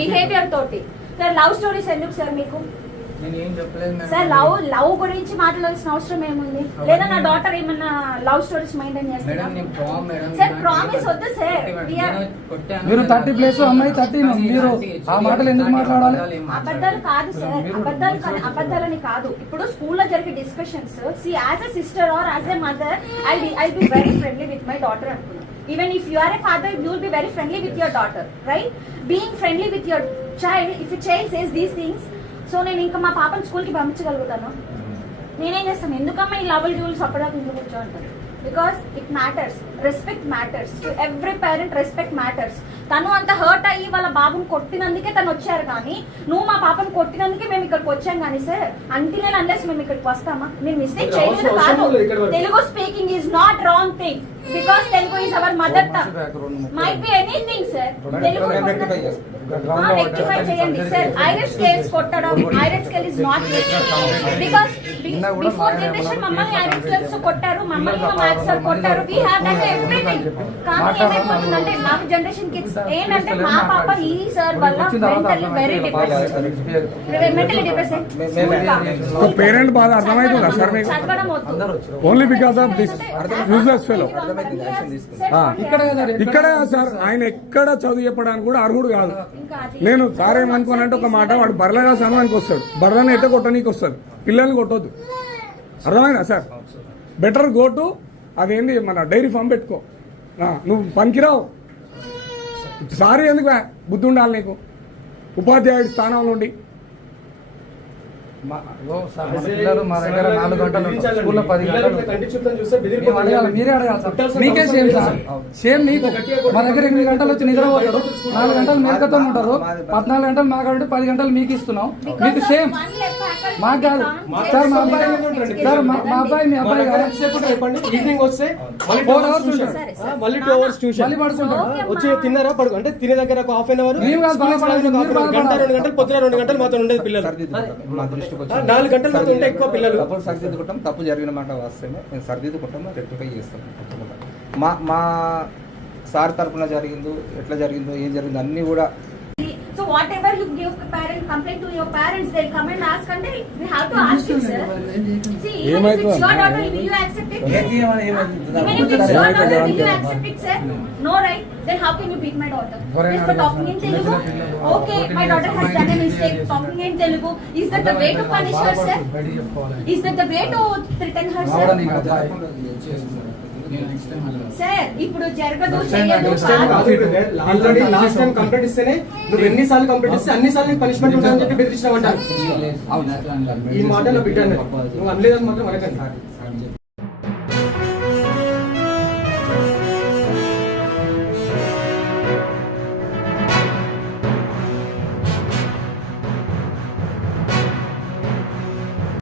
Behaviour తోటి. Sir love stories ఎందుకు sir మీకు? సార్ లవ్ గురించి మాట్లాడాల్సిన అవసరం ఏముంది? లేదా నా డాటర్ ఏమన్నా లవ్ స్టోరీస్ మెయింటైన్ చేస్తారా? సార్ ప్రామిస్ వద్దు సార్. మీరు 30 ప్లేస్ అమ్మాయి 30, మీరు ఆ మాటలు ఎందుకు మాట్లాడాలి? అబద్ధాలు కాదు సార్, అబద్ధాలని కాదు. ఇప్పుడు స్కూల్లో జరిగే discussions, see as a sister or as a mother I be very friendly with my daughter అనుకున్నాను. Even if you are a father, you will be very friendly with your daughter, right? Being friendly with your child, if a child says these things, so నేను ఇంకా మా పాపని స్కూల్కి పంపించగలుగుతాను. నేనేం చేస్తాను? ఎందుకమ్మా ఈ లవల్ జూల్స్ అప్పటిదాకా ఇంట్లో కూర్చోంటాను? Because it matters. Respect matters to every parent. Respect matters. తను అంత హర్ట్ అయ్యి వాళ్ళ బాబుని కొట్టినందుకే తను వచ్చారు, కానీ నువ్వు మా పాపను కొట్టినందుకే మేము ఇక్కడికి వచ్చాం. కానీ సార్ అంటిల్ అన్లెస్ మేము ఇక్కడికి వస్తామా? మీరు మిస్టేక్ చేయలేదు కాదు. Telugu speaking is not wrong thing, because Telugu is our mother tongue. Might be anything sir. Telugu rectify చేయండి సార్. ఐరన్ స్కేల్స్ కొట్టడం, iron scale is not because before generation మమ్మల్ని ఐరన్ స్కేల్స్ కొట్టారు, మమ్మల్ని మ్యాథ్స్ సార్ కొట్టారు. We have done everything. కానీ ఏమైపోతుందంటే మా generation kids ఏంటంటే మా పాప ఈ సార్ వల్ల మెంటల్లీ వెరీ డిప్రెస్డ్. పేరెంట్ బాధ అర్థమవుతుందా సార్ మీకు? చదవడం వద్దు. Only because of this useless fellow. ఇక్కడే సార్ ఆయన ఎక్కడ చదువు చెప్పడానికి కూడా అర్హుడు కాదు. నేను సార్ ఏమనుకోనంటే ఒక మాట, వాడు బర్రెగా సమయానికి వస్తాడు, బర్రెని అయితే కొట్టనీకి వస్తాడు, పిల్లల్ని కొట్టొద్దు. అర్థమైందా సార్? బెటర్ గో టు అదేంటి మన డైరీ ఫామ్ పెట్టుకో. నువ్వు పనికిరావు. సారీ ఎందుకు? బుద్ధి ఉండాలి నీకు ఉపాధ్యాయుడి స్థానంలో ఉండి. పిల్లలు మా దగ్గర 4 గంటలు స్కూల్లో 10 గంటలు మీరే అడగాలి సార్. మీకే సేమ్ సార్, సేమ్ నీకు. మా దగ్గర 8 గంటలు వచ్చి నిద్రపోతారు, 4 గంటలు మేకతో ఉంటారు, 14 గంటలు మాకు కాబట్టి 10 గంటలు మీకు ఇస్తున్నాం. మీకు సేమ్. మాకు కాదు సార్. మా అబ్బాయి సార్, మా అబ్బాయి మీ అబ్బాయి చెప్పండి. ఈవినింగ్ వస్తే 4 అవర్స్ ఉంటారు, మళ్ళీ 2 అవర్స్ ట్యూషన్, మళ్ళీ పడుకుంటారు. వచ్చి తిన్నారా పడుకో అంటే తినే దగ్గర ఒక హాఫ్ అన్ అవర్, గంట 2 గంటలు, పొద్దున 2 గంటలు మాతో ఉండేది పిల్లలు. 4 గంటలు మాతో ఉంటే ఎక్కువ పిల్లలు. తప్పులు సరిదిద్దుకుంటాం. తప్పు జరిగిన మాట వాస్తవమే, మేము సరిదిద్దుకుంటాం, రెక్టిఫై చేస్తాం. మా సార్ తరఫున జరిగిందో, ఎట్లా జరిగిందో, ఏం జరిగిందో అన్ని కూడా. So whatever you give parent complaint to your parents, they'll come and ask, and we have to ask you, sir. See, even if it's your daughter, will you accept it? Even if it's your daughter, will you accept it, sir? No, right? Then how can you beat my daughter? Just for talking in Telugu? Okay, my daughter has done a mistake talking in Telugu. Is that the way to punish her, sir? Is that the way to threaten her, sir? Sir ఇప్పుడు జరగదు, చేయదు. Already last time complaint ఇస్తేనే నువ్వు ఎన్నిసార్లు complaint ఇస్తే అన్నిసార్లు punishment ఉంటుందని చెప్పి బెదిరించినావు అంటారు. ఈ మాట నా బిడ్డ నువ్వు అనలేదని మాత్రం అనకండి.